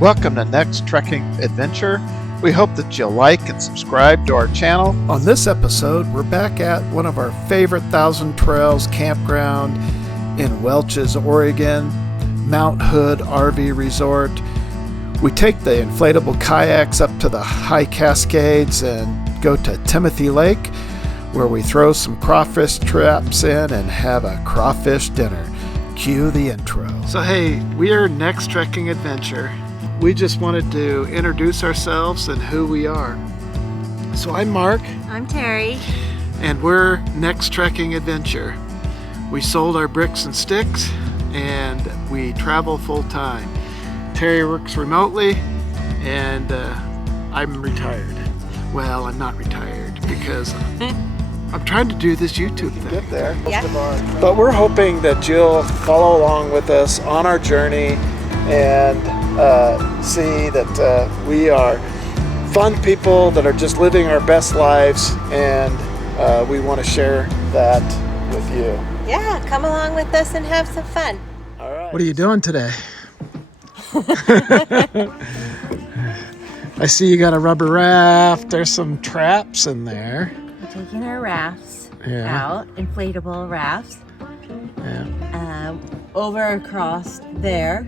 Welcome to Next Trekking Adventure. We hope that you'll like and subscribe to our channel. On this episode, we're back at one of our favorite Thousand Trails campground in Welches, Oregon, Mount Hood RV Resort. We take the inflatable kayaks up to the high Cascades and go to Timothy Lake, where we throw some crawfish traps in and have a crawfish dinner. Cue the intro. So hey, we are Next Trekking Adventure. We just wanted to introduce ourselves and who we are. So I'm Mark. I'm Terry. And we're Next Trekking Adventure. We sold our bricks and sticks and we travel full time. Terry works remotely and I'm retired. Well, I'm not retired because I'm trying to do this YouTube thing. Get there. Yeah. But we're hoping that you'll follow along with us on our journey and see that we are fun people that are just living our best lives, and we want to share that with you. Yeah, come along with us and have some fun. All right. What are you doing today? I see you got a rubber raft. There's some traps in there. We're taking our rafts out, inflatable rafts. Yeah. Over across there.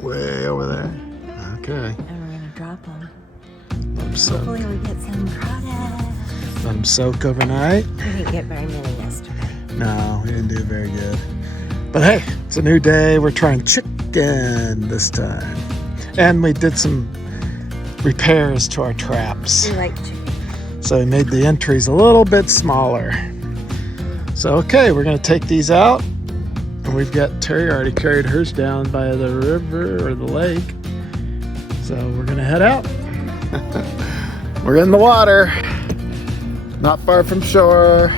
Way over there. Okay. And we're going to drop them. Soak. Hopefully we get some crawdads. Let them soak overnight. We didn't get very many yesterday. No, we didn't do very good. But hey, it's a new day. We're trying chicken this time. And we did some repairs to our traps. We like chicken. So we made the entries a little bit smaller. So okay, we're going to take these out. And we've got Terry already carried hers down by the river or the lake. So we're going to head out. We're in the water, not far from shore.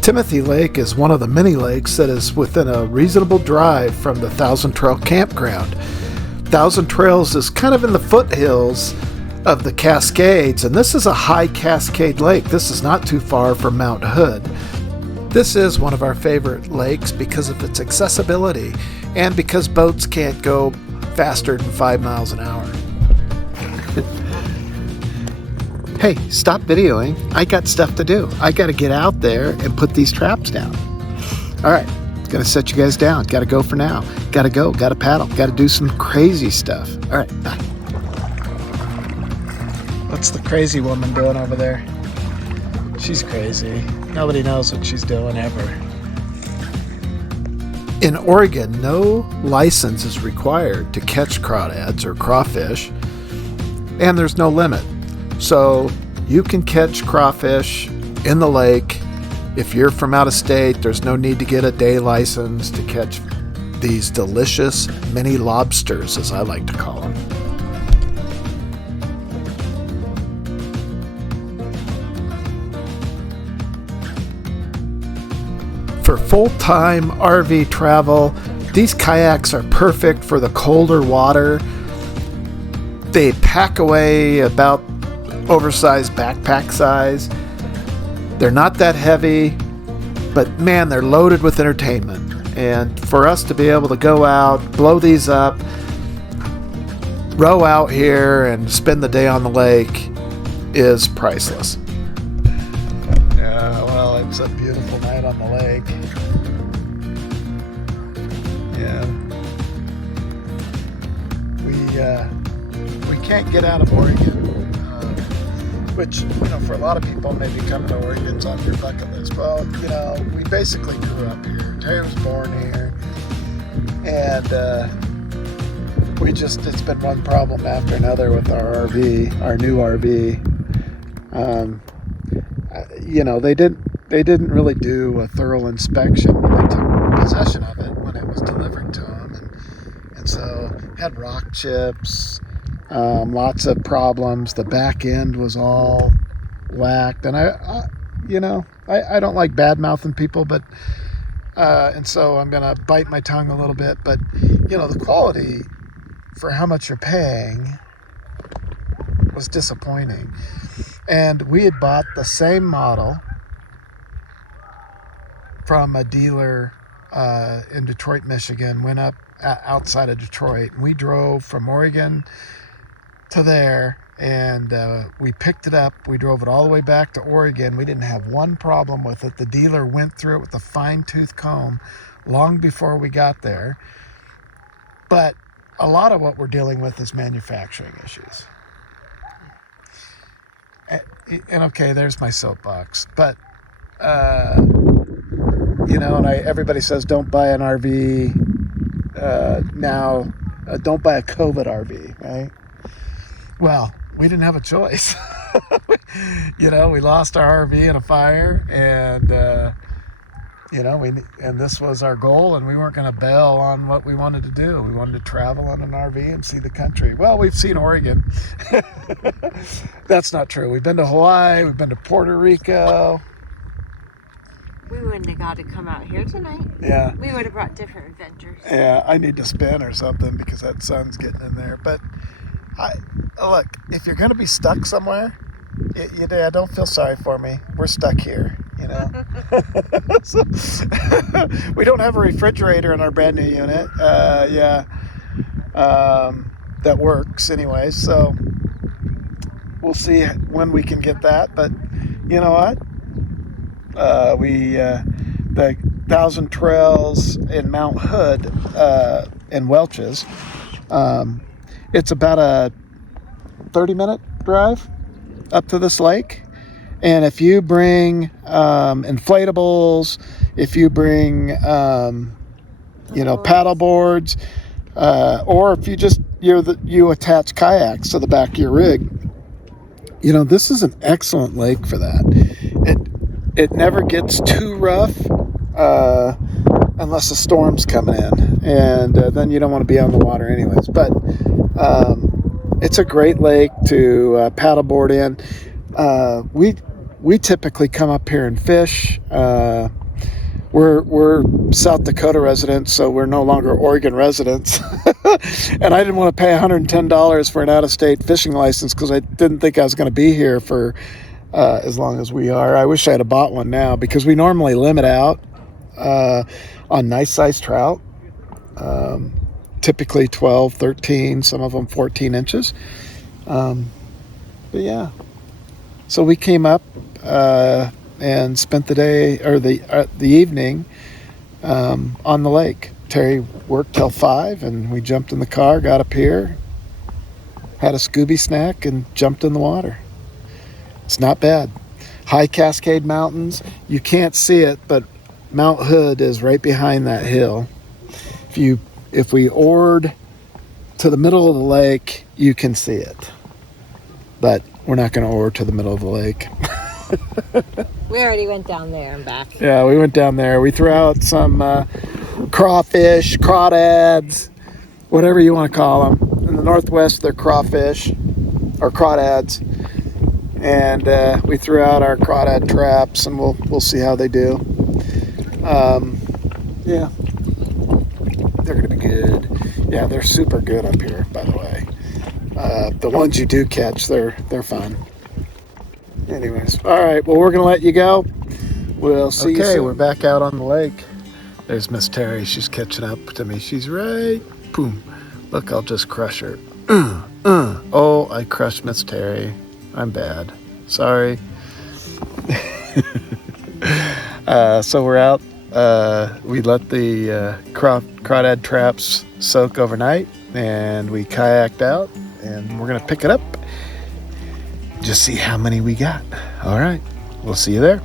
Timothy Lake is one of the many lakes that is within a reasonable drive from the Thousand Trail Campground. Thousand Trails is kind of in the foothills of the Cascades, and this is a high Cascade lake. This is not too far from Mount Hood. This is one of our favorite lakes because of its accessibility and because boats can't go faster than 5 miles an hour. Hey, stop videoing. I got stuff to do. I got to get out there and put these traps down. All right, got to set you guys down. Got to go for now. Got to go, got to paddle, got to do some crazy stuff. All right, bye. What's the crazy woman doing over there? She's crazy. Nobody knows what she's doing ever. In Oregon, no license is required to catch crawdads or crawfish, and there's no limit. So you can catch crawfish in the lake. If you're from out of state, there's no need to get a day license to catch these delicious mini lobsters, as I like to call them. For full-time RV travel, these kayaks are perfect for the colder water. They pack away about oversized backpack size. They're not that heavy, but man, they're loaded with entertainment. And for us to be able to go out, blow these up, row out here, and spend the day on the lake is priceless. Yeah, well, it was a beautiful night on the lake. Yeah. We can't get out of Oregon, which, for a lot of people, maybe coming to Oregon's on your bucket list. Well, we basically grew up here. Terry was born here. And it's been one problem after another with our RV, our new RV. They didn't really do a thorough inspection when they took possession of it when it was delivered to them, and so had rock chips, lots of problems. The back end was all whacked, and I don't like bad mouthing people, but and so I'm gonna bite my tongue a little bit. But the quality for how much you're paying was disappointing. And we had bought the same model from a dealer in Detroit, Michigan, went up outside of Detroit. And we drove from Oregon to there, and we picked it up. We drove it all the way back to Oregon. We didn't have one problem with it. The dealer went through it with a fine-tooth comb long before we got there. But a lot of what we're dealing with is manufacturing issues. And okay, there's my soapbox. But, you know, and everybody says don't buy an RV now. Don't buy a COVID RV, right? Well, we didn't have a choice. You know, we lost our RV in a fire, and you know, and this was our goal, and we weren't going to bail on what we wanted to do. We wanted to travel on an RV and see the country. Well, we've seen Oregon. That's not true. We've been to Hawaii. We've been to Puerto Rico. We wouldn't have got to come out here tonight. Yeah. We would have brought different adventures. Yeah, I need to spin or something because that sun's getting in there. But look, if you're going to be stuck somewhere, don't feel sorry for me. We're stuck here, you know. So, we don't have a refrigerator in our brand new unit. That works anyway. So we'll see when we can get that. But you know what? The 1,000 Trails in Mount Hood in Welches. It's about a 30-minute drive up to this lake. And if you bring inflatables, if you bring paddle boards, or if you attach kayaks to the back of your rig, you know, this is an excellent lake for that. It never gets too rough unless a storm's coming in, and then you don't want to be on the water anyways. But it's a great lake to paddleboard in. We typically come up here and fish. We're South Dakota residents, so we're no longer Oregon residents. And I didn't want to pay $110 for an out-of-state fishing license because I didn't think I was going to be here for as long as we are. I wish I had bought one now because we normally limit out on nice sized trout, typically 12, 13, some of them 14 inches. But yeah, so we came up and spent the day or the evening on the lake. Terry worked till 5, and we jumped in the car, got up here, had a Scooby snack, and jumped in the water. It's not bad. High Cascade Mountains. You can't see it, but Mount Hood is right behind that hill. If we oared to the middle of the lake, you can see it. But we're not going to oar to the middle of the lake. We already went down there and back. Yeah, we went down there. We threw out some crawfish, crawdads, whatever you want to call them. In the Northwest, they're crawfish or crawdads. And we threw out our crawdad traps, and we'll see how they do. Yeah, they're gonna be good. Yeah, they're super good up here, by the way. The ones you do catch, they're fun. Anyways, all right. Well, we're gonna let you go. We'll see you soon. Okay, we're back out on the lake. There's Miss Terry. She's catching up to me. She's right. Boom. Look, I'll just crush her. Oh, I crushed Miss Terry. I'm bad. Sorry. So we're out. We let the crawdad traps soak overnight, and we kayaked out, and we're going to pick it up. Just see how many we got. All right. We'll see you there.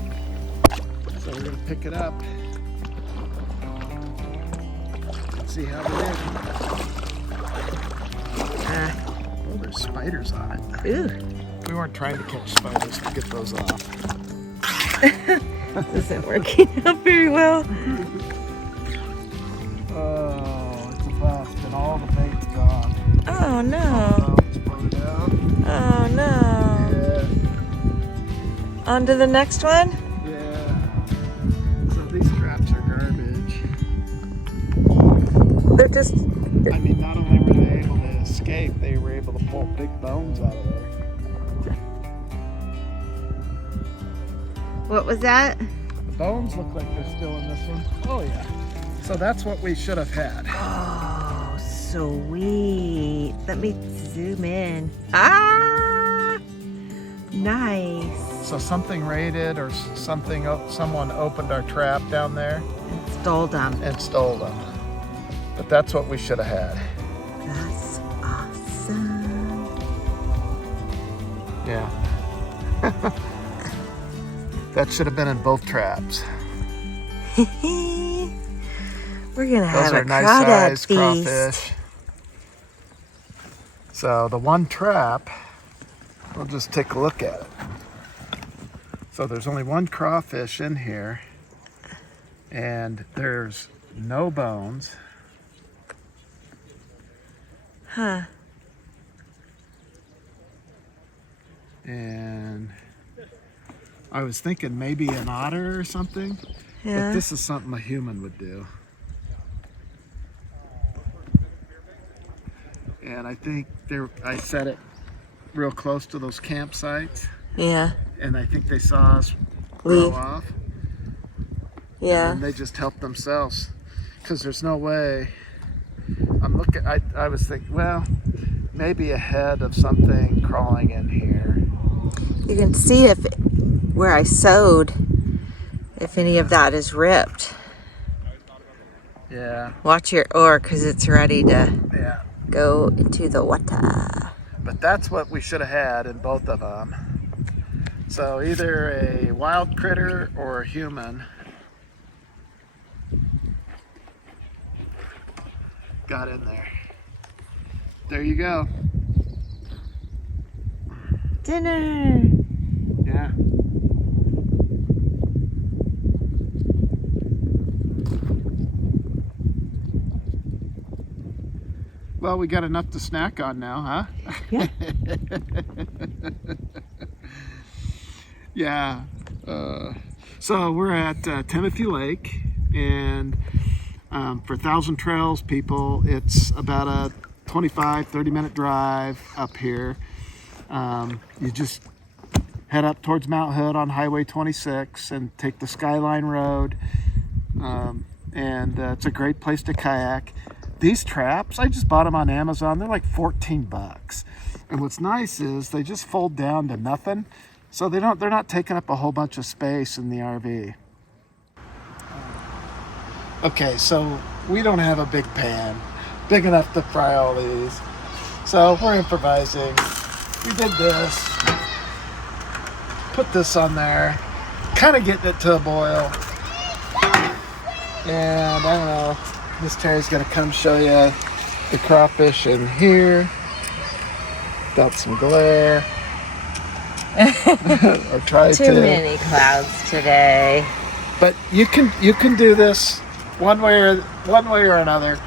So we're going to pick it up. Let's see how we did. Oh, there's spiders on it. Ooh. We weren't trying to catch spiders to get those off. This isn't working out very well. Oh, it's a bust, and all the bait's gone. Oh no. Oh no. Yeah. On to the next one? Yeah. So these traps are garbage. They're just... I mean, not only were they able to escape, they were able to pull big bones out of there. What was that? The bones look like they're still in this one. Oh yeah. So that's what we should have had. Oh, sweet. Let me zoom in. Ah, nice. So something raided or something, someone opened our trap down there Stole them. and stole them. But that's what we should have had. That's awesome. Yeah. That should have been in both traps. We're gonna Those have are a nice crawdad sized feast. crawfish. So the one trap, we'll just take a look at it. So there's only one crawfish in here, and there's no bones. Huh. And I was thinking maybe an otter or something, Yeah. but this is something a human would do. And I think I set it real close to those campsites, Yeah. and I think they saw us row Leave. off, Yeah. and they just helped themselves, because there's no way. I was thinking, well, maybe a head of something crawling in here. You can see where I sewed, if any of that is ripped. Yeah, Watch your oar, because it's ready to yeah. go into the water. But that's what we should have had in both of them. So either a wild critter or a human got in there. There you go. Dinner. Yeah. Well, we got enough to snack on now, huh? Yeah. Yeah. So we're at Timothy Lake, and for Thousand Trails people, it's about a 25-30 minute drive up here. You just head up towards Mount Hood on Highway 26 and take the Skyline Road, and it's a great place to kayak. These traps, I just bought them on Amazon. They're like 14 bucks. And what's nice is they just fold down to nothing. So they're not taking up a whole bunch of space in the RV. Okay, so we don't have a big pan big enough to fry all these. So we're improvising. We did this. Put this on there. Kind of getting it to a boil. And I don't know. Miss Terry's gonna come show you the crawfish in here. Got some glare. Or try Too many clouds today. But you can do this one way or another.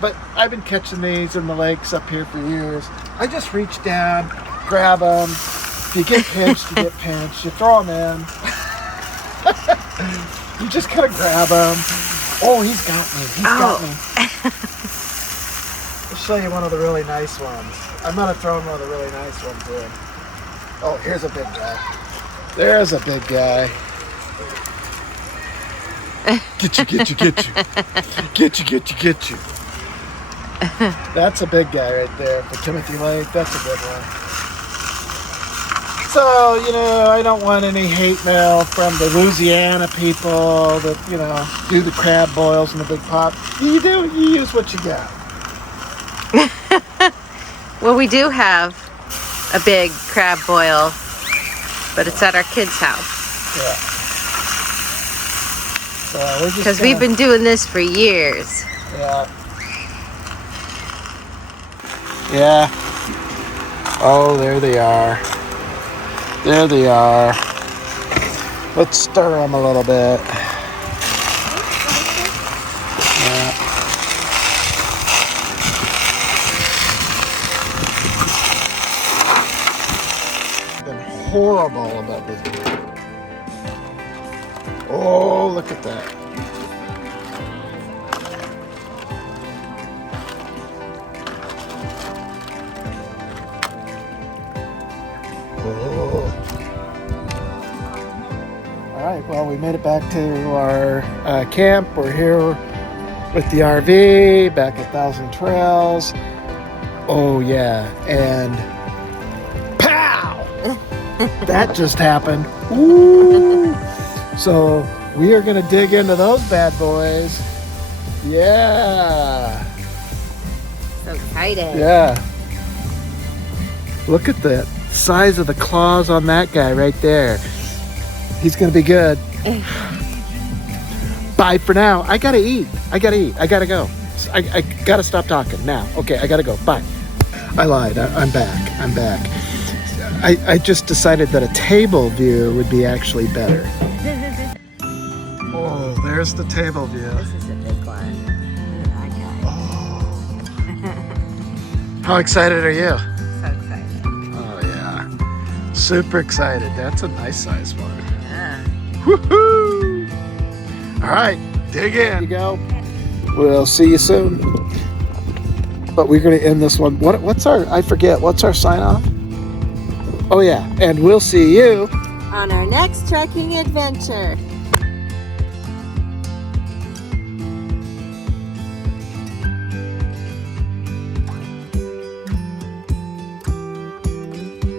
But I've been catching these in the lakes up here for years. I just reach down, grab them. If you get pinched, you get pinched. You throw them in. You just kind of grab them. Oh, he's got me. He's got me. I'll show you one of the really nice ones. I'm gonna throw one of the really nice ones in. Oh, here's a big guy. There's a big guy. Get you. Get you. That's a big guy right there for Timothy Lake. That's a good one. So, I don't want any hate mail from the Louisiana people that, do the crab boils in the big pot. You use what you got. Well, we do have a big crab boil, but it's at our kids' house. Yeah. So we're just Because we've been doing this for years. Yeah. Yeah. Oh, there they are. There they are. Let's stir them a little bit. Yeah. Been horrible about this. Oh, look at that. Oh. All right, well, we made it back to our camp. We're here with the RV back at Thousand Trails. Oh yeah, and pow! That just happened. Ooh. So we are gonna dig into those bad boys. Yeah. So excited. Yeah. Look at the size of the claws on that guy right there. He's gonna be good. Bye for now. I gotta eat. I gotta go. I gotta stop talking now. Okay, I gotta go. Bye. I lied. I'm back. I just decided that a table view would be actually better. Oh, there's the table view. This is a big one. Look at that guy. Oh. How excited are you? So excited. Oh yeah. Super excited. That's a nice size one. Yeah. Woohoo! All right, dig in. You go. We'll see you soon. But we're going to end this one. What's our sign off? Oh yeah, and we'll see you On our next trekking adventure.